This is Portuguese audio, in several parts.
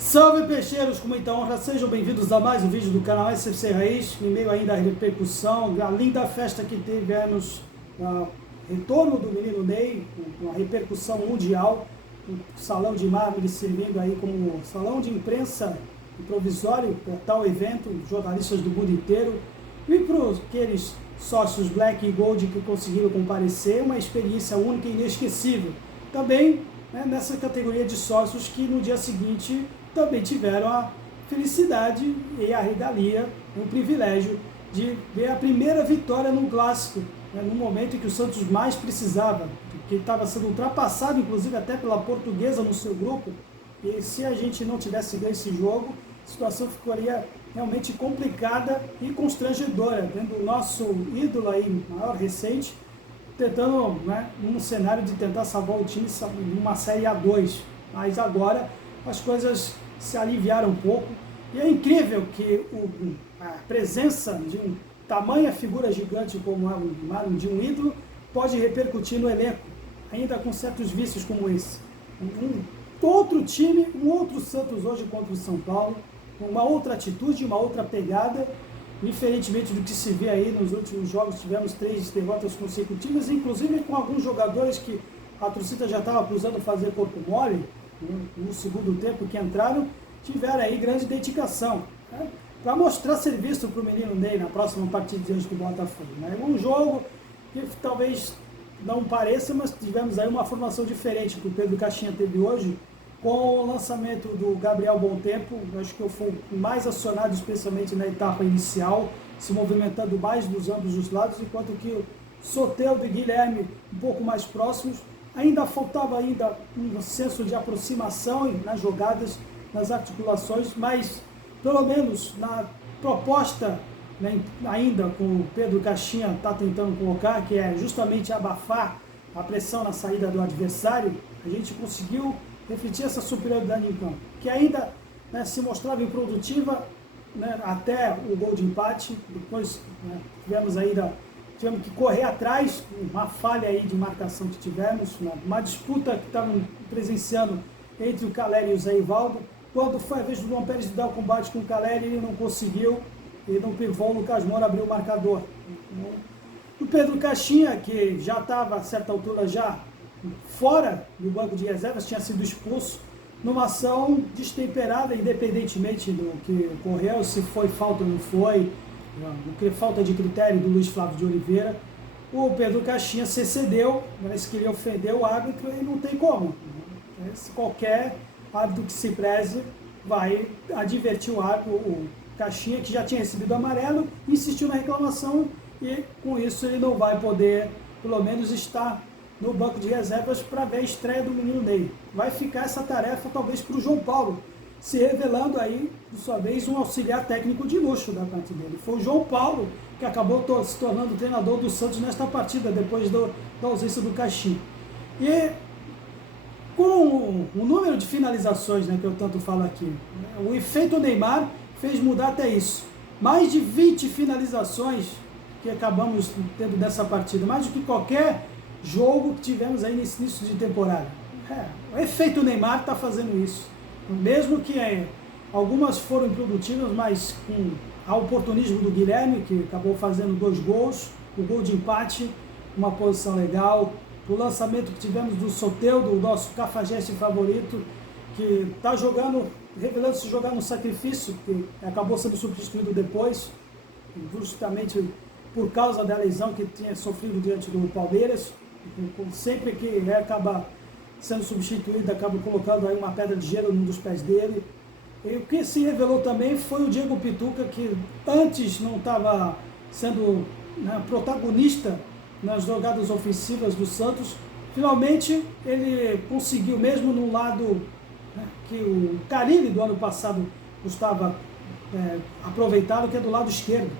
Salve peixeiros, com muita honra, sejam bem-vindos a mais um vídeo do canal SFC Raiz, em meio ainda à repercussão, a linda festa que tivemos, o retorno do menino Ney, uma repercussão mundial, o salão de mármore servindo aí como salão de imprensa provisório para tal evento, jornalistas do mundo inteiro, e para aqueles sócios Black e Gold que conseguiram comparecer, uma experiência única e inesquecível. Também nessa categoria de sócios que no dia seguinte também tiveram a felicidade e a regalia, o privilégio de ver a primeira vitória num clássico, no momento em que o Santos mais precisava, que estava sendo ultrapassado, inclusive até pela Portuguesa no seu grupo, e se a gente não tivesse ganho esse jogo, a situação ficaria realmente complicada e constrangedora, tendo o nosso ídolo aí, maior recente, tentando, num cenário de tentar salvar o time numa Série A2, mas agora as coisas se aliviaram um pouco, e é incrível que a presença de tamanha figura gigante como de um ídolo pode repercutir no elenco, ainda com certos vícios como esse. Um outro time, um outro Santos hoje contra o São Paulo, uma outra atitude, uma outra pegada, diferentemente do que se vê aí nos últimos jogos. Tivemos 3 derrotas consecutivas, inclusive com alguns jogadores que a torcida já estava acusando fazer corpo mole, no segundo tempo que entraram, tiveram aí grande dedicação, para mostrar serviço para o menino Ney na próxima partida diante do Botafogo. Um jogo que talvez não pareça, mas tivemos aí uma formação diferente que o Pedro Caixinha teve hoje, com o lançamento do Gabriel Bom Tempo. Acho que eu fui mais acionado, especialmente na etapa inicial, se movimentando mais dos ambos os lados, enquanto que o Soteldo e Guilherme um pouco mais próximos. Ainda faltava um senso de aproximação nas jogadas, nas articulações, mas pelo menos na proposta, ainda com o Pedro Caixinha está tentando colocar, que é justamente abafar a pressão na saída do adversário, a gente conseguiu refletir essa superioridade em campo, que ainda se mostrava improdutiva, até o gol de empate. Depois tivemos que correr atrás, uma falha aí de marcação que tivemos, uma disputa que estavam presenciando entre o Caleri e o Zé Ivaldo. Quando foi a vez do João Pérez de dar o combate com o Caleri, ele não conseguiu, e no pivô o Lucas Moura abriu o marcador. O Pedro Caixinha, que já estava a certa altura já fora do banco de reservas, tinha sido expulso numa ação destemperada, independentemente do que ocorreu, se foi falta ou não foi, falta de critério do Luiz Flávio de Oliveira. O Pedro Caixinha se excedeu, mas queria ofender o árbitro e não tem como. Qualquer árbitro que se preze vai advertir o árbitro. O Caixinha, que já tinha recebido amarelo, insistiu na reclamação e com isso ele não vai poder, pelo menos, estar no banco de reservas para ver a estreia do menino Ney. Vai ficar essa tarefa talvez para o João Paulo, se revelando aí, por sua vez, um auxiliar técnico de luxo da parte dele. Foi o João Paulo que acabou se tornando treinador do Santos nesta partida, depois da ausência do Caixinha. E com o número de finalizações, que eu tanto falo aqui, o efeito Neymar fez mudar até isso. Mais de 20 finalizações que acabamos tendo dessa partida, mais do que qualquer jogo que tivemos aí nesse início de temporada. O efeito Neymar está fazendo isso. Mesmo que algumas foram improdutivas, mas com o oportunismo do Guilherme, que acabou fazendo 2 gols, o gol de empate, uma posição legal, o lançamento que tivemos do Soteldo, o nosso cafajeste favorito, que está jogando, revelando-se jogar no sacrifício, que acabou sendo substituído depois, justamente por causa da lesão que tinha sofrido diante do Palmeiras. Sempre que acaba sendo substituído, acaba colocando aí uma pedra de gelo num dos pés dele. E o que se revelou também foi o Diego Pituca, que antes não estava sendo protagonista nas jogadas ofensivas do Santos. Finalmente ele conseguiu, mesmo no lado que o Carille do ano passado estava aproveitado, que é do lado esquerdo.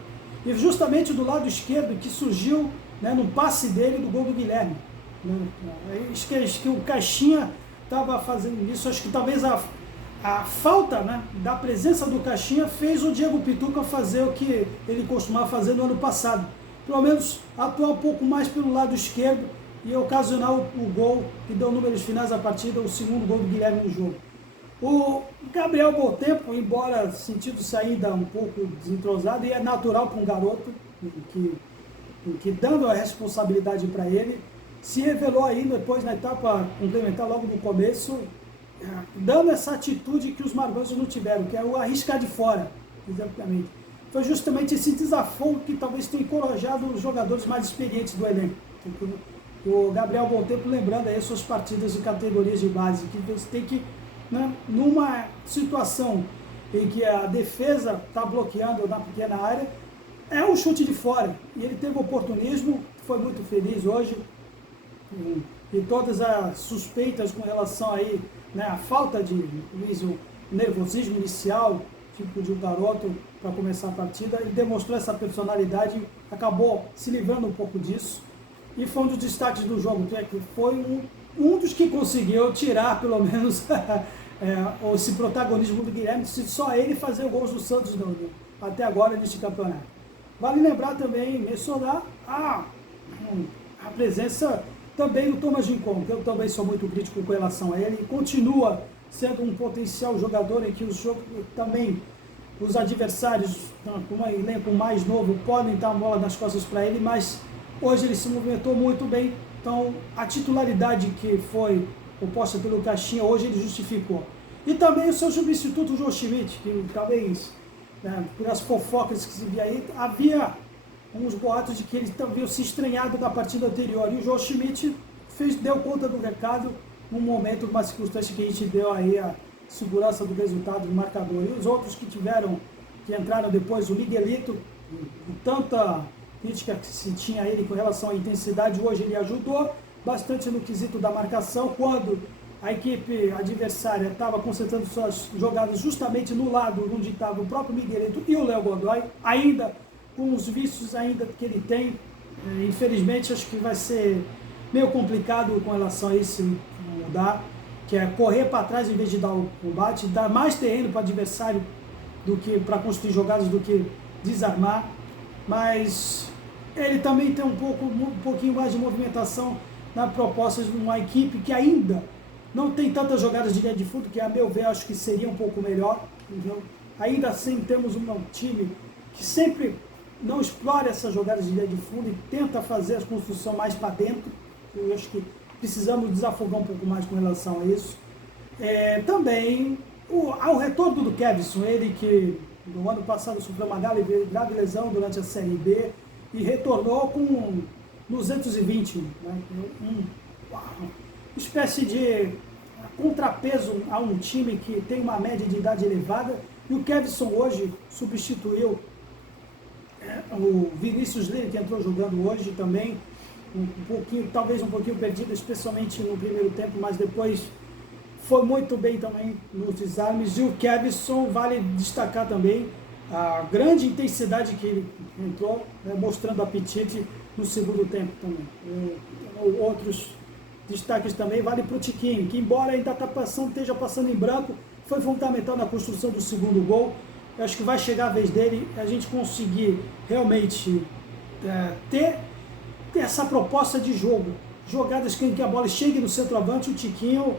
E justamente do lado esquerdo que surgiu, no passe dele, do gol do Guilherme. Acho que o Caixinha estava fazendo isso. Acho que talvez a falta da presença do Caixinha fez o Diego Pituca fazer o que ele costumava fazer no ano passado. Pelo menos atuar um pouco mais pelo lado esquerdo e ocasionar o gol que deu números finais à partida, o segundo gol do Guilherme no jogo. O Gabriel Bom-Tempo, embora sentindo ainda um pouco desentrosado, e é natural para um garoto, que dando a responsabilidade para ele, se revelou aí depois na etapa complementar, logo no começo, dando essa atitude que os marmanjos não tiveram, que é o arriscar de fora, exatamente. Foi justamente esse desafio que talvez tenha encorajado os jogadores mais experientes do elenco. O Gabriel Bom-Tempo lembrando aí suas partidas de categorias de base, que você tem que, né, numa situação em que a defesa está bloqueando na pequena área, é um chute de fora. E ele teve oportunismo, foi muito feliz hoje, e todas as suspeitas com relação aí, né, a falta de o nervosismo inicial, tipo de um garoto para começar a partida, ele demonstrou essa personalidade, acabou se livrando um pouco disso, e foi um dos destaques do jogo, que foi um dos que conseguiu tirar, pelo menos, esse protagonismo do Guilherme, se só ele fazer gols do Santos até agora neste campeonato. Vale lembrar também, mencionar a presença também do Thomas Rincon, que eu também sou muito crítico com relação a ele, continua sendo um potencial jogador em que os adversários, com um elenco mais novo, podem dar a bola nas costas para ele, mas hoje ele se movimentou muito bem, então a titularidade que foi oposta pelo Caixinha, hoje ele justificou. E também o seu substituto, o João Schmidt, que talvez, por as fofocas que se via aí, havia uns boatos de que ele havia se estranhado da partida anterior, e o João Schmidt deu conta do recado num momento, numa circunstância que a gente deu aí a segurança do resultado do marcador. E os outros que entraram depois, o Miguelito, com tanta crítica que se tinha a ele com relação à intensidade, hoje ele ajudou bastante no quesito da marcação, quando a equipe adversária estava concentrando suas jogadas justamente no lado onde estava o próprio Miguelito e o Léo Godoy, ainda com os vícios ainda que ele tem. Infelizmente, acho que vai ser meio complicado com relação a isso mudar, que é correr para trás em vez de dar o combate, dar mais terreno para o adversário do que para construir jogadas, do que desarmar. Mas ele também tem um pouquinho mais de movimentação na proposta de uma equipe que ainda não tem tantas jogadas de linha de fundo, que a meu ver acho que seria um pouco melhor. Entendeu? Ainda assim temos um time que sempre não explora essas jogadas de linha de fundo e tenta fazer a construção mais para dentro. Eu acho que precisamos desafogar um pouco mais com relação a isso. Também ao retorno do Kevson, ele que no ano passado sofreu uma grave lesão durante a Série B e retornou com 220, né? Uma espécie de contrapeso a um time que tem uma média de idade elevada, e o Kevson hoje substituiu o Vinícius Leite, que entrou jogando hoje também, talvez um pouquinho perdido, especialmente no primeiro tempo, mas depois foi muito bem também nos desarmes. E o Kevson, vale destacar também a grande intensidade que ele entrou, né, mostrando apetite no segundo tempo também. Outros destaques também vale para o Tiquinho, que embora ainda esteja passando em branco, foi fundamental na construção do segundo gol. Eu acho que vai chegar a vez dele, a gente conseguir realmente ter essa proposta de jogo, jogadas em que a bola chegue no centroavante, o Tiquinho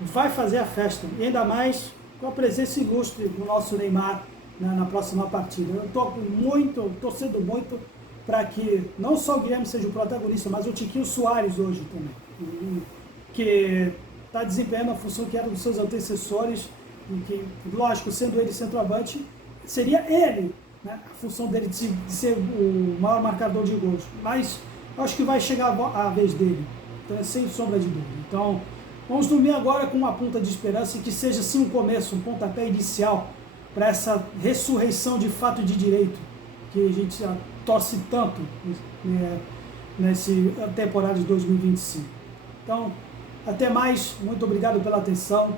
vai fazer a festa, e ainda mais com a presença ilustre do nosso Neymar na próxima partida. Eu estou torcendo muito para que não só o Guilherme seja o protagonista, mas o Tiquinho Soares hoje também, que está desempenhando a função que era dos seus antecessores, e que, lógico, sendo ele centroavante, seria ele, né, a função dele de ser o maior marcador de gols, mas acho que vai chegar a vez dele, então, sem sombra de dúvida. Então, vamos dormir agora com uma ponta de esperança e que seja sim um começo, um pontapé inicial para essa ressurreição de fato e de direito que a gente torce tanto nessa temporada de 2025. Então, até mais, muito obrigado pela atenção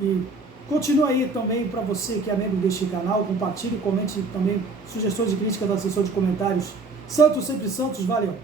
e continue aí também, para você que é membro deste canal, compartilhe, comente também sugestões e críticas da seção de comentários. Santos, sempre Santos, valeu!